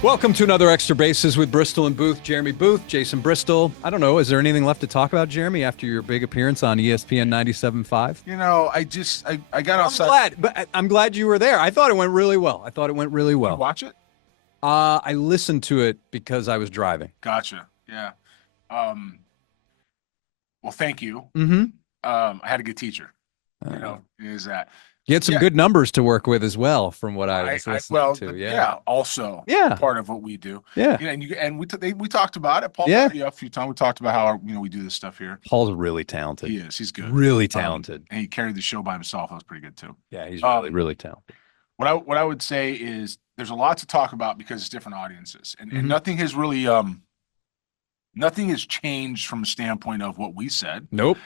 Welcome to another Extra Bases with Bristol and Booth. Jeremy Booth, Jason Bristol. I don't know, is there anything left to talk about, Jeremy, after your big appearance on ESPN 97.5? You know, I got outside. I'm glad you were there. I thought it went really well. Did you watch it? I listened to it because I was driving. Gotcha. Yeah. Well, thank you. Mm-hmm. I had a good teacher. You know, is that You had some good numbers to work with as well, from what I was listening to. Also, part of what we do. Yeah. You know, and we talked about it. Paul, a few times we talked about how we do this stuff here. Paul's really talented. He is. He's good. Really talented. And he carried the show by himself. That was pretty good too. Yeah, he's really talented. What I would say is there's a lot to talk about because it's different audiences, and nothing has really nothing has changed from a standpoint of what we said. Nope.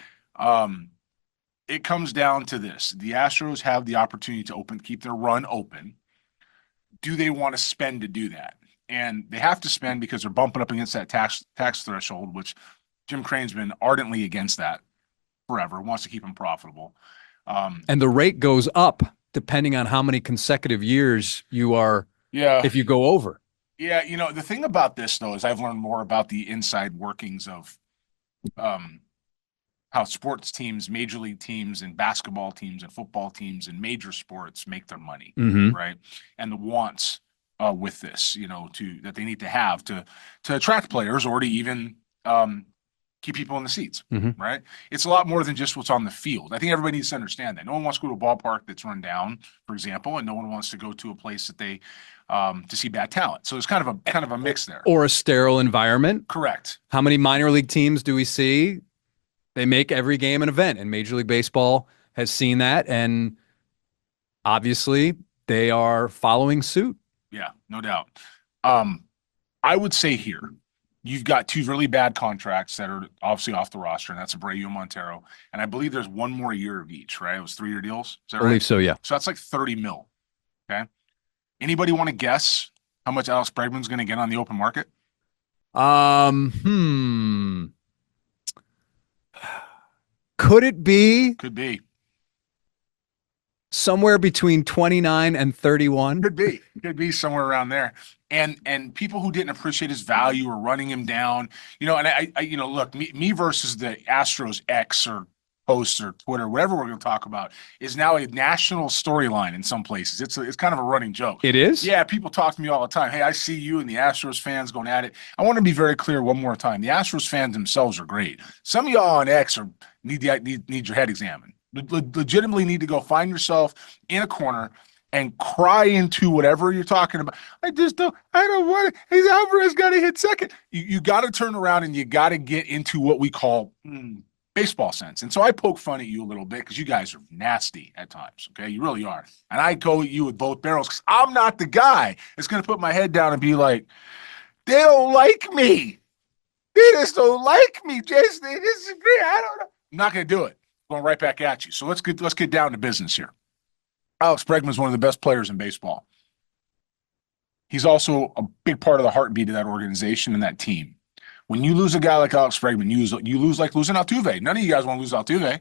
It comes down to this. The Astros have the opportunity to keep their run open. Do they want to spend to do that? And they have to spend because they're bumping up against that tax threshold, which Jim Crane's been ardently against that forever, wants to keep them profitable. And the rate goes up depending on how many consecutive years you are, if you go over. Yeah, you know, the thing about this, though, is I've learned more about the inside workings of how sports teams, major league teams, and basketball teams, and football teams, and major sports make their money, right? And the wants with this, you know, that they need to have to attract players or to even keep people in the seats, right? It's a lot more than just what's on the field. I think everybody needs to understand that. No one wants to go to a ballpark that's run down, for example, and no one wants to go to a place that they to see bad talent. So it's kind of a mix there. Or a sterile environment. Correct. How many minor league teams do we see? They make every game an event, and Major League Baseball has seen that, and obviously they are following suit. Yeah, no doubt. I would say here, you've got two really bad contracts that are obviously off the roster, and that's Abreu and Montero. And I believe there's one more year of each, right? It was 3-year deals. Is that right? I believe so, yeah. So that's like $30 million. Okay. Anybody want to guess how much Alex Bregman's going to get on the open market? Could it be? Could be. Somewhere between 29 and 31? Could be somewhere around there. And people who didn't appreciate his value are running him down. You know, and I you know, look, me versus the Astros X or posts or Twitter, whatever we're going to talk about, is now a national storyline in some places. It's kind of a running joke. It is? Yeah, people talk to me all the time. Hey, I see you and the Astros fans going at it. I want to be very clear one more time. The Astros fans themselves are great. Some of y'all on X need your head examined. Legitimately need to go find yourself in a corner and cry into whatever you're talking about. I don't want it. Hey, Alvarez got to hit second. You got to turn around and you got to get into what we call baseball sense. And so I poke fun at you a little bit because you guys are nasty at times, okay? You really are. And I go at you with both barrels because I'm not the guy that's going to put my head down and be like, they don't like me. They just don't like me, Jason. They disagree. I don't know. I'm not going to do it. Going right back at you. So let's get down to business here. Alex Bregman is one of the best players in baseball. He's also a big part of the heartbeat of that organization and that team. When you lose a guy like Alex Bregman, you lose like losing Altuve. None of you guys want to lose Altuve.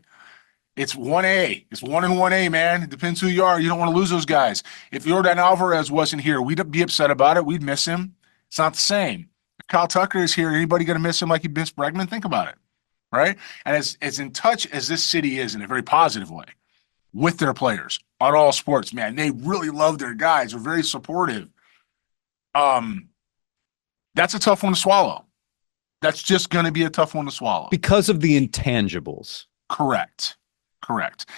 It's 1A. It's 1 and 1A, man. It depends who you are. You don't want to lose those guys. If Yordan Alvarez wasn't here, we'd be upset about it. We'd miss him. It's not the same. If Kyle Tucker is here, anybody going to miss him like you missed Bregman? Think about it, right? And as in touch as this city is in a very positive way with their players on all sports, man, they really love their guys. They're very supportive. That's a tough one to swallow. That's just going to be a tough one to swallow. Because of the intangibles. Correct.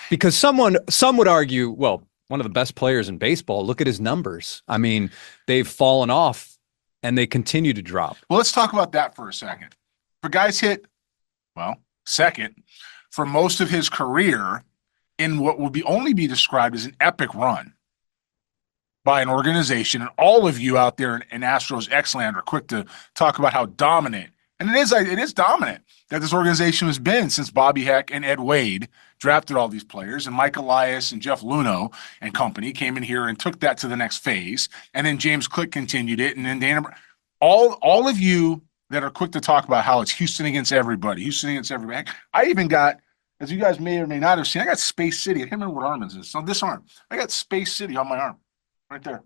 Because some would argue, well, one of the best players in baseball, look at his numbers. I mean, they've fallen off and they continue to drop. Well, let's talk about that for a second. For guys hit, second, for most of his career in what would only be described as an epic run by an organization, and all of you out there in Astros X-Land are quick to talk about how dominant, and it is dominant that this organization has been since Bobby Heck and Ed Wade drafted all these players, and Mike Elias and Jeff Luhnow and company came in here and took that to the next phase, and then James Click continued it, and then Dana, all of you that are quick to talk about how it's Houston against everybody. I even got, as you guys may or may not have seen, I got Space City. I can't remember what arm this is. So this arm. I got Space City on my arm. Right there.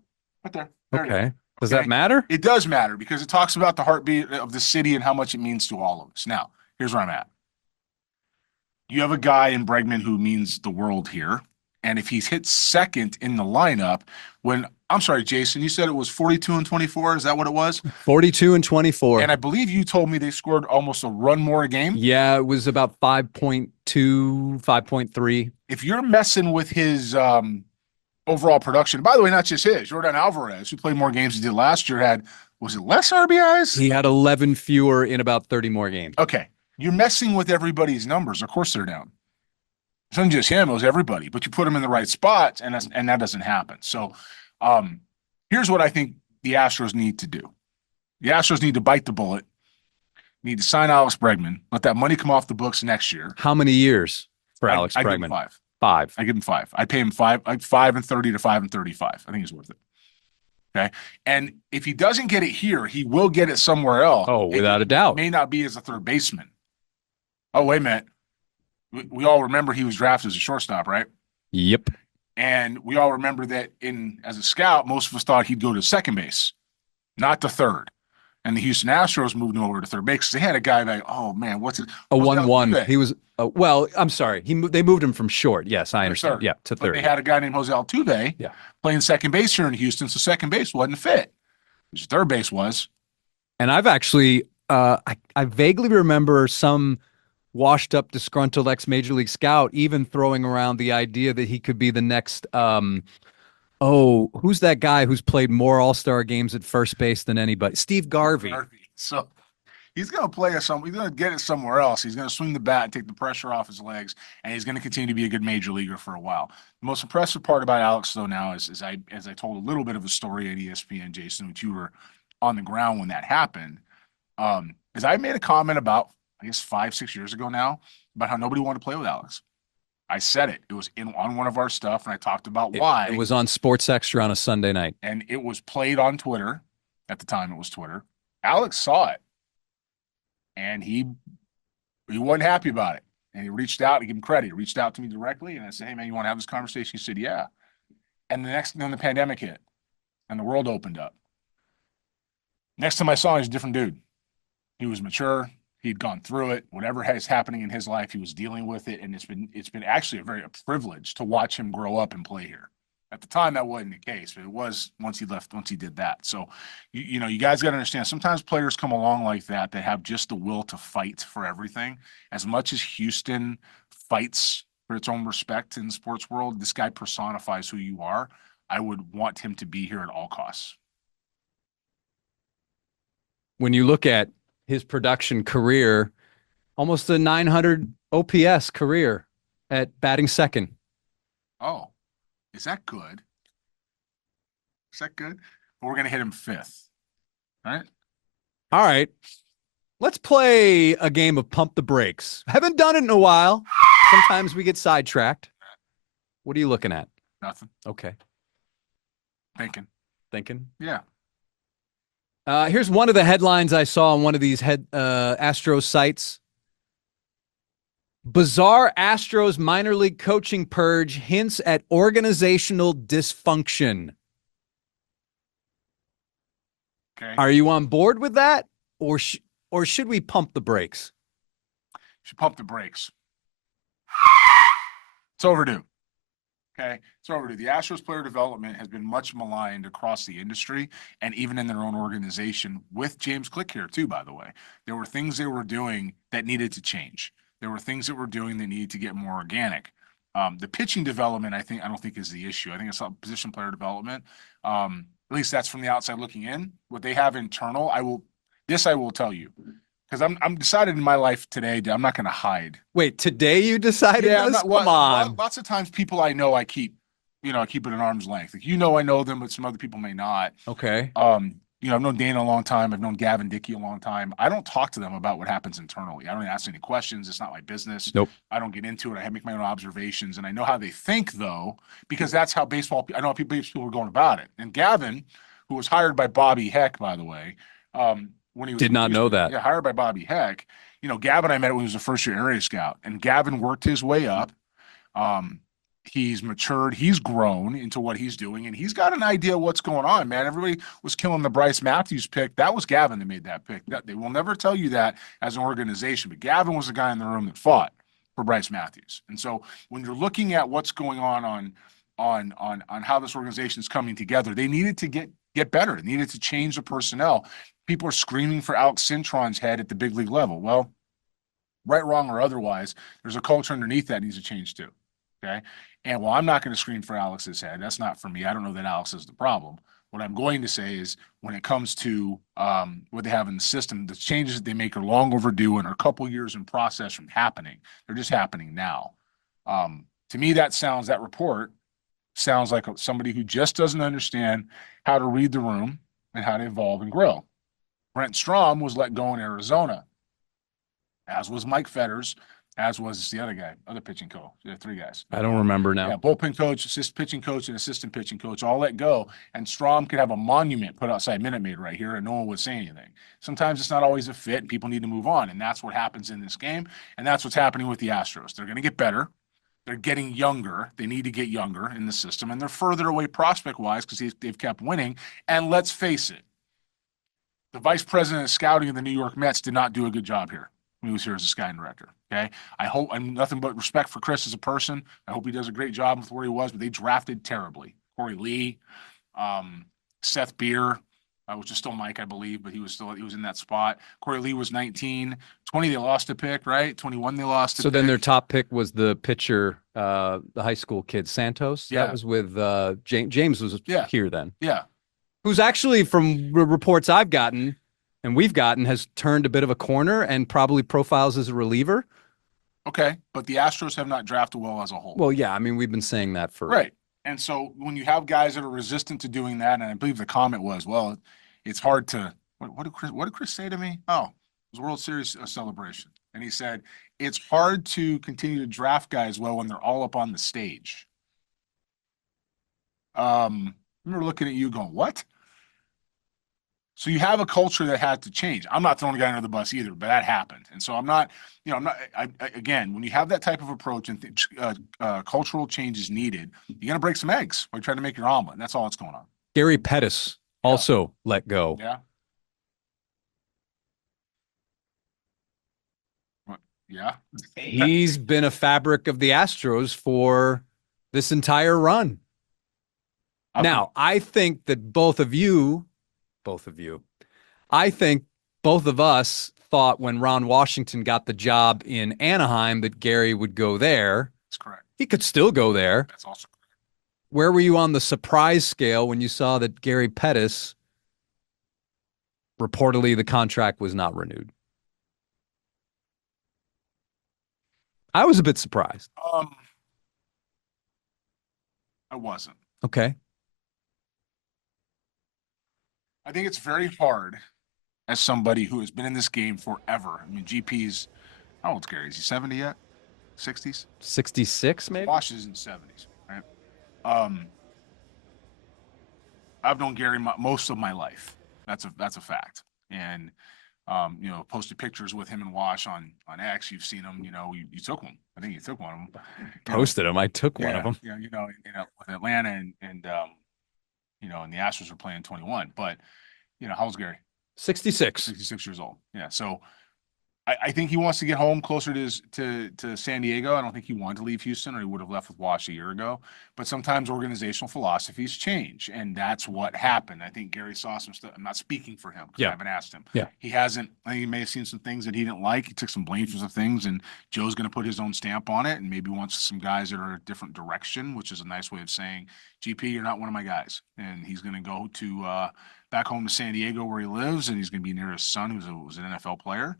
There okay. Does that Okay. matter? It does matter because it talks about the heartbeat of the city and how much it means to all of us. Now, here's where I'm at. You have a guy in Bregman who means the world here. And if he's hit second in the lineup, I'm sorry, Jason, you said it was 42 and 24. Is that what it was? 42 and 24. And I believe you told me they scored almost a run more a game. Yeah, it was about 5.2, 5.3. If you're messing with his overall production, by the way, not just his, Jordan Alvarez, who played more games than he did last year, was it less RBIs? He had 11 fewer in about 30 more games. Okay. You're messing with everybody's numbers. Of course they're down. It's not just him, it was everybody, but you put him in the right spots, and that doesn't happen. So here's what I think the Astros need to do. The Astros need to bite the bullet, need to sign Alex Bregman, let that money come off the books next year. How many years for Alex I Bregman? give him 5. 5. I give him 5. I pay him 5, like 5 and 30 to 5 and 35. I think he's worth it. Okay. And if he doesn't get it here, he will get it somewhere else. Oh, without a doubt. May not be as a third baseman. Oh, wait a minute. We all remember he was drafted as a shortstop, right? Yep. And we all remember that as a scout, most of us thought he'd go to second base, not to third. And the Houston Astros moved him over to third base because they had a guy like, oh man, what's it? A 1-1. He was well, I'm sorry. They moved him from short. Yes, I understand. Third. Yeah, to But third. they had a guy named Jose Altuve playing second base here in Houston, so second base wasn't fit, which third base was. And I've actually I vaguely remember some washed up, disgruntled ex-major league scout even throwing around the idea that he could be the next who's that guy who's played more all-star games at first base than anybody? Steve Garvey. So he's going to play us he's going to get it somewhere else. He's going to swing the bat and take the pressure off his legs, and he's going to continue to be a good major leaguer for a while. The most impressive part about Alex, though, now is as I told a little bit of a story at ESPN, Jason, which you were on the ground when that happened, is I made a comment about, I guess 5-6 years ago now, about how nobody wanted to play with Alex. I said it. It was on one of our stuff, and I talked about why. It was on Sports Extra on a Sunday night. And it was played on Twitter. At the time, it was Twitter. Alex saw it, and he wasn't happy about it. And he reached out to give him credit. He reached out to me directly, and I said, hey, man, you want to have this conversation? He said, yeah. And then the pandemic hit, and the world opened up. Next time I saw him, he was a different dude. He was mature. He'd gone through it. Whatever is happening in his life, he was dealing with it, and it's been actually a privilege to watch him grow up and play here. At the time, that wasn't the case, but it was once he did that. So, you guys got to understand. Sometimes players come along like that have just the will to fight for everything. As much as Houston fights for its own respect in the sports world, this guy personifies who you are. I would want him to be here at all costs. When you look at his production career, almost a 900 OPS career at batting second. Oh, is that good? Is that good? We're going to hit him 5th. All right. All right. Let's play a game of pump the brakes. Haven't done it in a while. Sometimes we get sidetracked. What are you looking at? Nothing. Okay. Thinking. Yeah. Here's one of the headlines I saw on one of these Astros sites. Bizarre Astros minor league coaching purge hints at organizational dysfunction. Okay. Are you on board with that? Or should we pump the brakes? Should pump the brakes. It's overdue. Okay, it's overdue. The Astros player development has been much maligned across the industry and even in their own organization with James Click here too, by the way. There were things they were doing that needed to change. There were things that we're doing that needed to get more organic. The pitching development, I don't think is the issue. I think it's position player development. At least that's from the outside looking in. What they have internal, I will tell you. Because I'm decided in my life today, I'm not going to hide. Wait, today you decided this? Come on. Lots of times people I know, I keep it at arm's length. Like, I know them, but some other people may not. Okay. I've known Dana a long time. I've known Gavin Dickey a long time. I don't talk to them about what happens internally. I don't ask any questions. It's not my business. Nope. I don't get into it. I make my own observations, and I know how they think, though, because that's how I know how people are going about it. And Gavin, who was hired by Bobby Heck, by the way, when he was did not know that. Yeah, hired by Bobby Heck. Gavin I met when he was a first-year area scout, and Gavin worked his way up. He's matured. He's grown into what he's doing, and he's got an idea of what's going on, man. Everybody was killing the Bryce Matthews pick. That was Gavin that made that pick. They will never tell you that as an organization, but Gavin was the guy in the room that fought for Bryce Matthews. And so when you're looking at what's going on how this organization is coming together, they needed to get better. They needed to change the personnel. People are screaming for Alex Cintron's head at the big league level. Well, right, wrong, or otherwise, there's a culture underneath that needs to change too. Okay. And while I'm not going to scream for Alex's head, that's not for me. I don't know that Alex is the problem. What I'm going to say is when it comes to what they have in the system, the changes that they make are long overdue and are a couple years in process from happening. They're just happening now. To me, that report sounds like somebody who just doesn't understand how to read the room and how to evolve and grow. Brent Strom was let go in Arizona, as was Mike Fetters, as was the other guy, other pitching coach. There are three guys. I don't remember now. Yeah, bullpen coach, assistant pitching coach, and assistant pitching coach all let go. And Strom could have a monument put outside Minute Maid right here, and no one would say anything. Sometimes it's not always a fit, and people need to move on. And that's what happens in this game. And that's what's happening with the Astros. They're going to get better. They're getting younger. They need to get younger in the system, and they're further away prospect-wise because they've kept winning. And let's face it, the vice president of scouting of the New York Mets did not do a good job here when he was here as a scouting director. Okay, I hope I'm nothing but respect for Chris as a person. I hope he does a great job with where he was, but they drafted terribly. Corey Lee, Seth Beer, which is still Mike, I believe, but he was in that spot. Corey Lee was 19, 20. They lost a pick, right? 21. They lost. So then their top pick was the pitcher, the high school kid Santos. Yeah. That was with James was here then. Yeah. Who's actually, from reports I've gotten and we've gotten, has turned a bit of a corner and probably profiles as a reliever. Okay, but the Astros have not drafted well as a whole. Well, yeah, I mean, we've been saying that for right. And so when you have guys that are resistant to doing that, and I believe the comment was, well, it's hard to what did Chris say to me? Oh, it was a World Series celebration. And he said, it's hard to continue to draft guys well when they're all up on the stage. I remember looking at you going, what? So you have a culture that had to change. I'm not throwing a guy under the bus either, but that happened. And so again, when you have that type of approach and cultural change is needed, you're going to break some eggs while you're trying to make your omelet. And that's all that's going on. Gary Pettis also let go. Yeah. Yeah. He's been a fabric of the Astros for this entire run. Now, I think that both of you, I think both of us thought when Ron Washington got the job in Anaheim that Gary would go there. That's correct. He could still go there. That's also correct. Where were you on the surprise scale when you saw that Gary Pettis, reportedly the contract was not renewed? I was a bit surprised. I wasn't. Okay. I think it's very hard as somebody who has been in this game forever. I mean, GP's, how old's Gary? Is he 70 yet? 60s? 66, maybe? Wash is in 70s, right? I've known Gary most of my life. That's a fact. And, posted pictures with him and Wash on X. You've seen him, you took one. I think you took one of them. Posted him. I took one of them. Yeah, with Atlanta and and the Astros were playing 21. But, how old's Gary? 66. 66 years old. Yeah. So I think he wants to get home closer to San Diego. I don't think he wanted to leave Houston, or he would have left with Wash a year ago. But sometimes organizational philosophies change, and that's what happened. I think Gary saw some stuff. I'm not speaking for him because I haven't asked him. Yeah. He hasn't. I think he may have seen some things that he didn't like. He took some blame for some things, and Joe's going to put his own stamp on it, and maybe wants some guys that are a different direction, which is a nice way of saying, GP, you're not one of my guys. And he's going to go to back home to San Diego where he lives, and he's going to be near his son, who's an NFL player.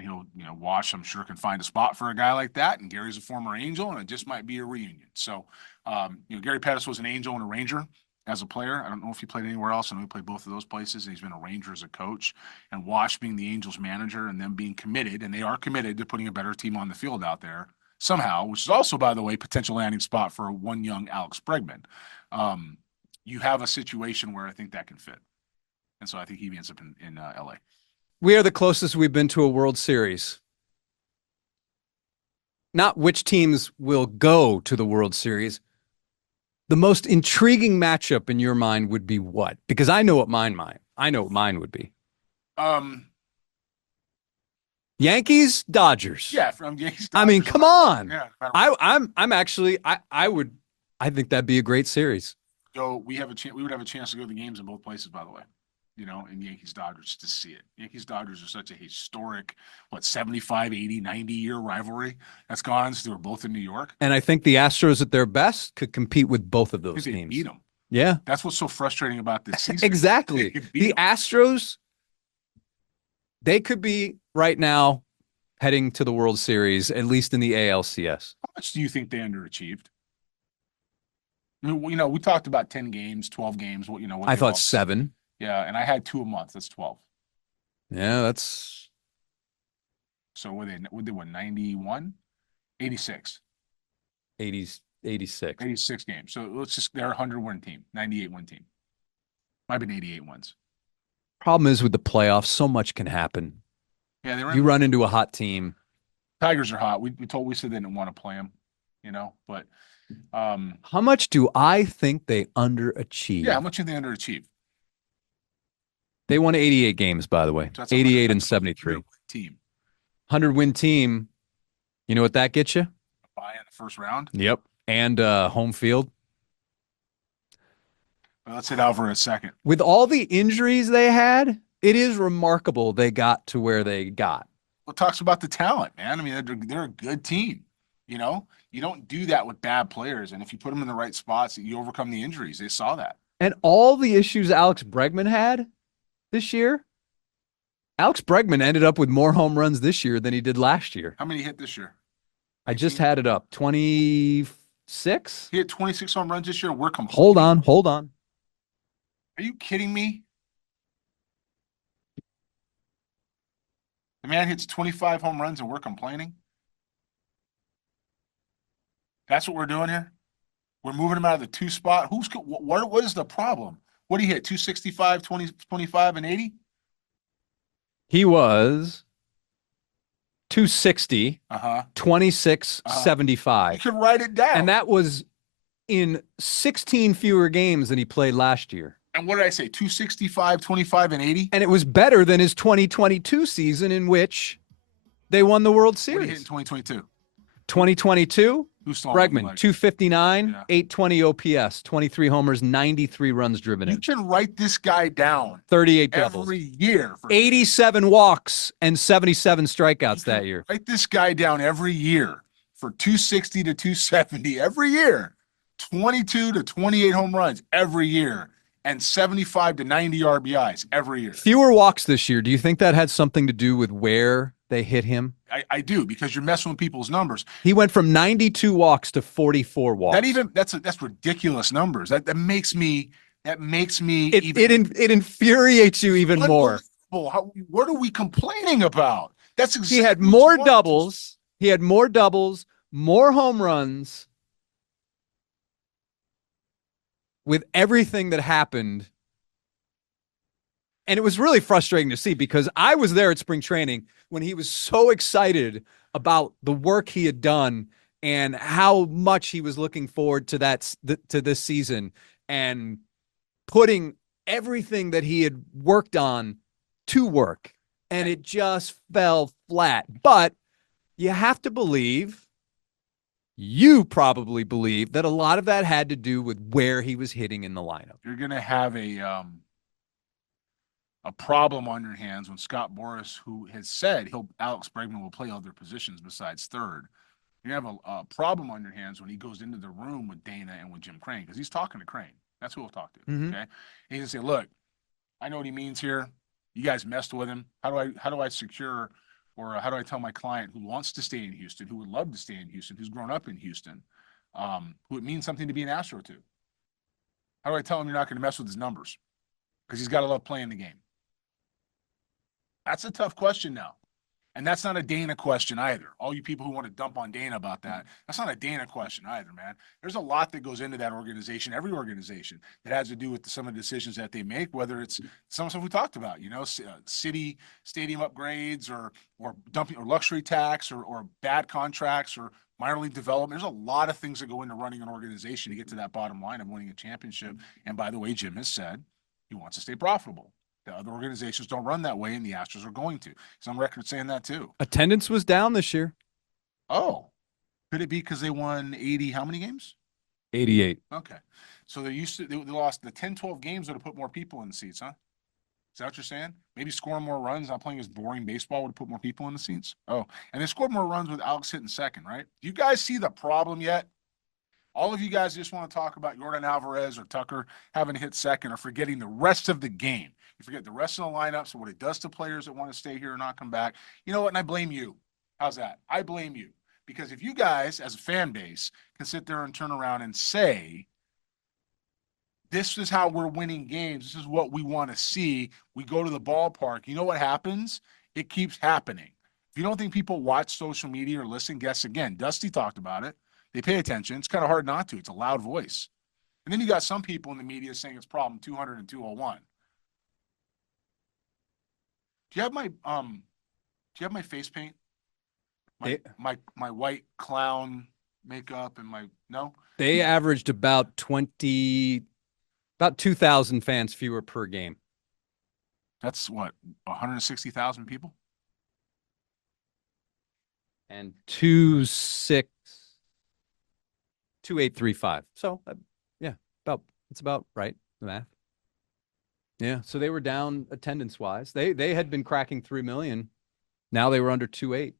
He'll, Wash, I'm sure, can find a spot for a guy like that. And Gary's a former Angel, and it just might be a reunion. So, Gary Pettis was an Angel and a Ranger as a player. I don't know if he played anywhere else. I know he played both of those places, and he's been a Ranger as a coach. And Wash being the Angels manager and them being committed, and they are committed to putting a better team on the field out there somehow, which is also, by the way, potential landing spot for one young Alex Bregman. You have a situation where I think that can fit. And so I think he ends up in LA. We are the closest we've been to a World Series. not which teams will go to the World Series. The most intriguing matchup in your mind would be what? Because I know what mine would be. Um, Yankees, Dodgers. yeah, from Yankees. I mean, Dodgers, come on. yeah, I'm actually I think that'd be a great series. go. We have a chance. We would have a chance to go to the games in both places, by the way. In Yankees Dodgers to see it. Yankees Dodgers are such a historic, 75, 80, 90-year rivalry that's gone on since they were both in New York. And I think the Astros at their best could compete with both of I think those they teams. beat them. Yeah. That's what's so frustrating about this season. Exactly. The Astros, they could be right now heading to the World Series, at least in the ALCS. How much do you think they underachieved? I mean, we talked about 10 games, 12 games. What I thought 7. Yeah, and I had 2 a month. That's 12. Yeah, that's So would they win 91? 86. 80s, 86. 86 games. So they're a 100-win team, 98-win team. Might have been 88 wins. Problem is with the playoffs, so much can happen. Yeah, you run into a hot team. Tigers are hot. We said they didn't want to play them, but how much do I think they underachieved? Yeah, how much do they underachieve? They won 88 games, by the way. So 88 and 73. Team. 100-win team. You know what that gets you? Buy in the first round? Yep. And home field. Well, let's hit Alvarez second. With all the injuries they had, it is remarkable they got to where they got. Well, it talks about the talent, man. I mean, they're a good team. You don't do that with bad players. And if you put them in the right spots, you overcome the injuries. They saw that. And all the issues Alex Bregman had this year, Alex Bregman ended up with more home runs this year than he did last year. How many hit this year? I just had it up. 26? He hit 26 home runs this year. We're complaining. Hold on. Are you kidding me? The man hits 25 home runs and we're complaining? That's what we're doing here? We're moving him out of the 2 spot. What is the problem? What did he hit? 265, 20, 25, and 80? He was 260, 26, 75. You can write it down. And that was in 16 fewer games than he played last year. And what did I say? 265, 25, and 80? And it was better than his 2022 season in which they won the World Series. What did he hit in 2022? 2022, Bregman, 259, 820 OPS, 23 homers, 93 runs driven in. You can write this guy down 38 doubles. every year. 87 walks and 77 strikeouts that year. Write this guy down every year for 260 to 270 every year, 22 to 28 home runs every year, and 75 to 90 RBIs every year. Fewer walks this year. Do you think that had something to do with where they hit him? I do, because you're messing with people's numbers. He went from 92 walks to 44 walks. That's ridiculous numbers. That makes me it infuriates you even more. What are we complaining about? That's exactly. He had more doubles. He had more doubles, more home runs. With everything that happened. And it was really frustrating to see because I was there at spring training when he was so excited about the work he had done and how much he was looking forward to this season and putting everything that he had worked on to work. And it just fell flat. But you have to believe, you probably believe, that a lot of that had to do with where he was hitting in the lineup. You're going to have a problem on your hands when Scott Boras, who has said Alex Bregman will play other positions besides third. You have a problem on your hands when he goes into the room with Dana and with Jim Crane, because he's talking to Crane. That's who he'll talk to. Mm-hmm. Okay, and he's gonna say, "Look, I know what he means here. You guys messed with him. How do I secure, or how do I tell my client who wants to stay in Houston, who would love to stay in Houston, who's grown up in Houston, who it means something to be an Astro to? How do I tell him you're not going to mess with his numbers, because he's got to love playing the game?" That's a tough question now. And that's not a Dana question either. All you people who want to dump on Dana about that's not a Dana question either, man. There's a lot that goes into that organization, every organization, that has to do with some of the decisions that they make, whether it's some stuff we talked about, city stadium upgrades or dumping or luxury tax or bad contracts or minor league development. There's a lot of things that go into running an organization to get to that bottom line of winning a championship. And by the way, Jim has said he wants to stay profitable. The other organizations don't run that way, and the Astros are going to. He's on record saying that too. Attendance was down this year. Oh, could it be because they won 80, how many games? 88. Okay. So they lost the 10, 12 games would have put more people in the seats, huh? Is that what you're saying? Maybe scoring more runs, not playing as boring baseball would have put more people in the seats? Oh, and they scored more runs with Alex hitting second, right? Do you guys see the problem yet? All of you guys just want to talk about Jordan Alvarez or Tucker having hit second or forgetting the rest of the game. You forget the rest of the lineups and what it does to players that want to stay here and not come back. You know what? And I blame you. How's that? I blame you. Because if you guys, as a fan base, can sit there and turn around and say, this is how we're winning games. This is what we want to see. We go to the ballpark. You know what happens? It keeps happening. If you don't think people watch social media or listen, guess again. Dusty talked about it. They pay attention. It's kind of hard not to. It's a loud voice. And then you got some people in the media saying it's problem 200 and 201. Do you have my face paint? My white clown makeup and no? They averaged about 2,000 fans fewer per game. That's what, 160,000 people? And 2835. So yeah, it's about right, the math. Yeah, so they were down attendance wise. They had been cracking 3 million. Now they were under 2.8.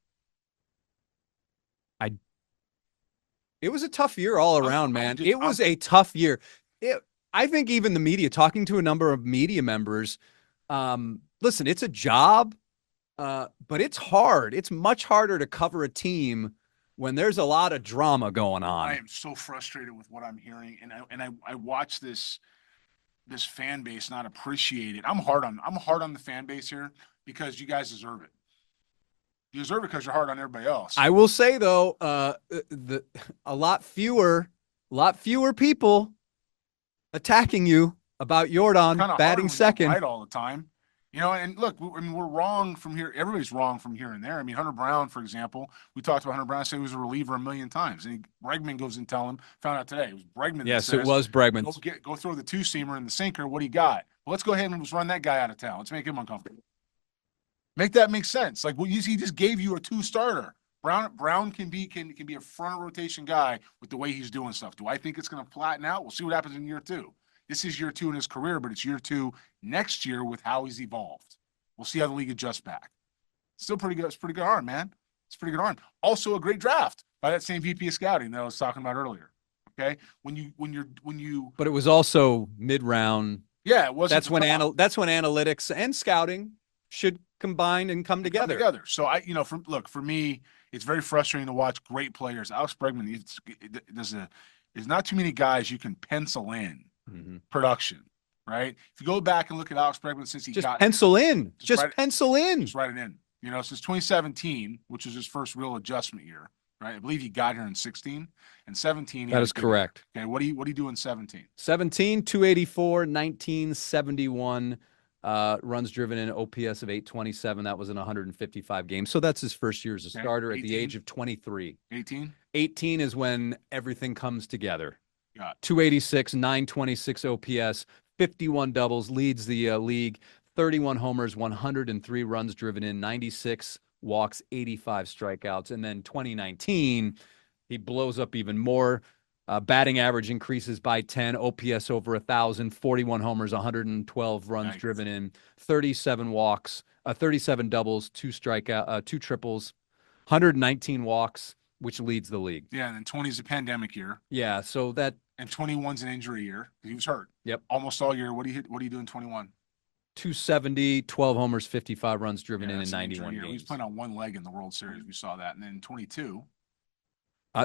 It was a tough year all around, man. It was a tough year. I think even the media, talking to a number of media members, listen, it's a job, but it's hard. It's much harder to cover a team when there's a lot of drama going on. I am so frustrated with what I'm hearing, and I watch this fan base not appreciate it. I'm hard on the fan base here because you guys deserve it. You deserve it because you're hard on everybody else. I will say though, a lot fewer people attacking you about Jordan batting second. Right all the time. You know, and look, we're wrong from here. Everybody's wrong from here and there. I mean, Hunter Brown, for example, we talked about Hunter Brown, said he was a reliever a million times. And Bregman goes and tell him, found out today, it was Bregman. Yes, it was Bregman. Go throw the two-seamer in the sinker. What do you got? Well, let's go ahead and just run that guy out of town. Let's make him uncomfortable. Make that make sense. Like, he just gave you a two-starter. Brown can be a front rotation guy with the way he's doing stuff. Do I think it's going to flatten out? We'll see what happens in year 2. This is year 2 in his career, but it's year 2 next year with how he's evolved. We'll see how the league adjusts back. Still pretty good. It's pretty good arm, man. It's pretty good arm. Also a great draft by that same VP of scouting that I was talking about earlier. Okay, when you. But it was also mid-round. Yeah, it wasn't. That's when analytics and scouting should combine and come together. So for me, it's very frustrating to watch great players. Alex Bregman, there's not too many guys you can pencil in production, right? If you go back and look at Alex Bregman since he got pencil in, just pencil in, just write it in. You know, since 2017, which was his first real adjustment year, right? I believe he got here in 16 and 17. That is correct. Okay, what do you do in 17? 17, 284, 1971. Runs driven in, OPS of 827. That was in 155 games. So that's his first year as a starter 18? At the age of 23. 18? 18 is when everything comes together. Got 286, 926 OPS, 51 doubles, leads the league, 31 homers, 103 runs driven in, 96 walks, 85 strikeouts. And then 2019, he blows up even more. Batting average increases by 10, OPS over 1,000, 41 homers, 112 runs driven in, 37 walks, 37 doubles, 2 triples, 119 walks, which leads the league. Yeah, and then 20 is a pandemic year. Yeah, so that. And 21's an injury year. He was hurt. Yep. Almost all year. What do you do in 21? 270, 12 homers, 55 runs driven in 91 games. He's playing on one leg in the World Series. We saw that. And then 22.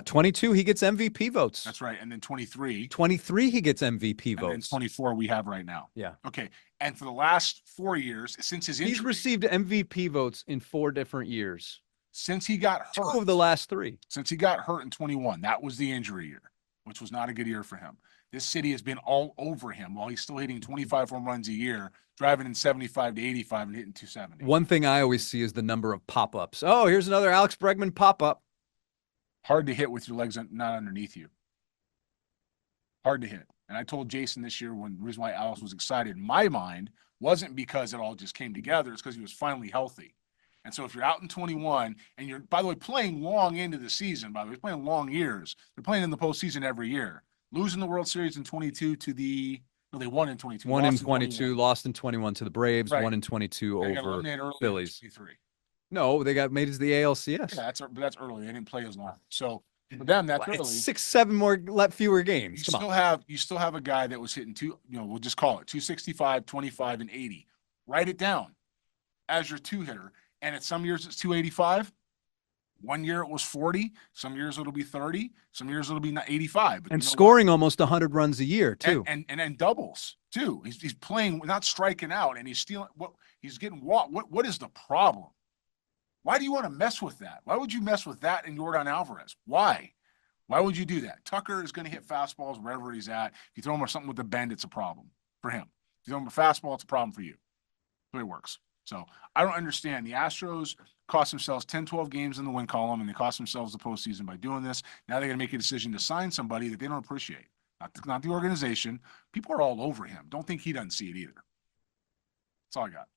22, he gets MVP votes. That's right. And then 23. 23, he gets MVP votes. And 24, we have right now. Yeah. Okay. And for the last 4 years, since his injury. He's received MVP votes in 4 different years. Since he got hurt. 2 of the last 3. Since he got hurt in 21. That was the injury year, which was not a good year for him. This city has been all over him while he's still hitting 25 home runs a year, driving in 75 to 85 and hitting 270. One thing I always see is the number of pop-ups. Oh, here's another Alex Bregman pop-up. hard to hit with your legs not underneath you. Hard to hit. And I told Jason this year, when the reason why Alex was excited in my mind wasn't because it all just came together, it's because he was finally healthy. And so if you're out in 21 and you're, by the way, playing long into the season, by the way, playing long years, they're playing in the postseason every year. Losing the World Series in 22 to the, no, they won in 22. Won in 22, lost in 21 to the Braves, right. won in 22 They over Phillies. 23. No, they got made as the ALCS. Yeah, that's early. They didn't play as long. So for them, that's early. It's 6, 7 more fewer games. You still have a guy that was hitting we'll just call it 265, 25, and 80. Write it down as your two hitter. And at some years it's 285. One year it was 40. Some years it'll be 30. Some years it'll be 85. But and scoring almost 100 runs a year too. And doubles too. He's playing, not striking out, and he's stealing. He's getting walked. What is the problem? Why do you want to mess with that? Why would you mess with that in Yordan Alvarez? Why? Why would you do that? Tucker is going to hit fastballs wherever he's at. If you throw him or something with a bend, it's a problem for him. If you throw him a fastball, it's a problem for you. That's the way it works. So I don't understand. The Astros cost themselves 10, 12 games in the win column, and they cost themselves the postseason by doing this. Now they're going to make a decision to sign somebody that they don't appreciate. Not the organization. People are all over him. Don't think he doesn't see it either. That's all I got.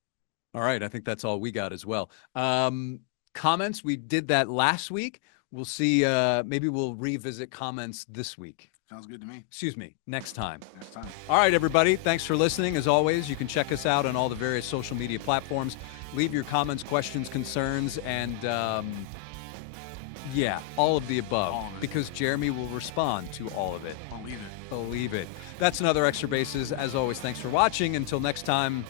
All right. I think that's all we got as well. Comments. We did that last week. We'll see. Maybe we'll revisit comments this week. Sounds good to me. Excuse me. Next time. Next time. All right, everybody. Thanks for listening. As always, you can check us out on all the various social media platforms. Leave your comments, questions, concerns, and yeah, all of the above. All of it. Because Jeremy will respond to all of it. Believe it. Believe it. That's another Extra Bases. As always, thanks for watching. Until next time,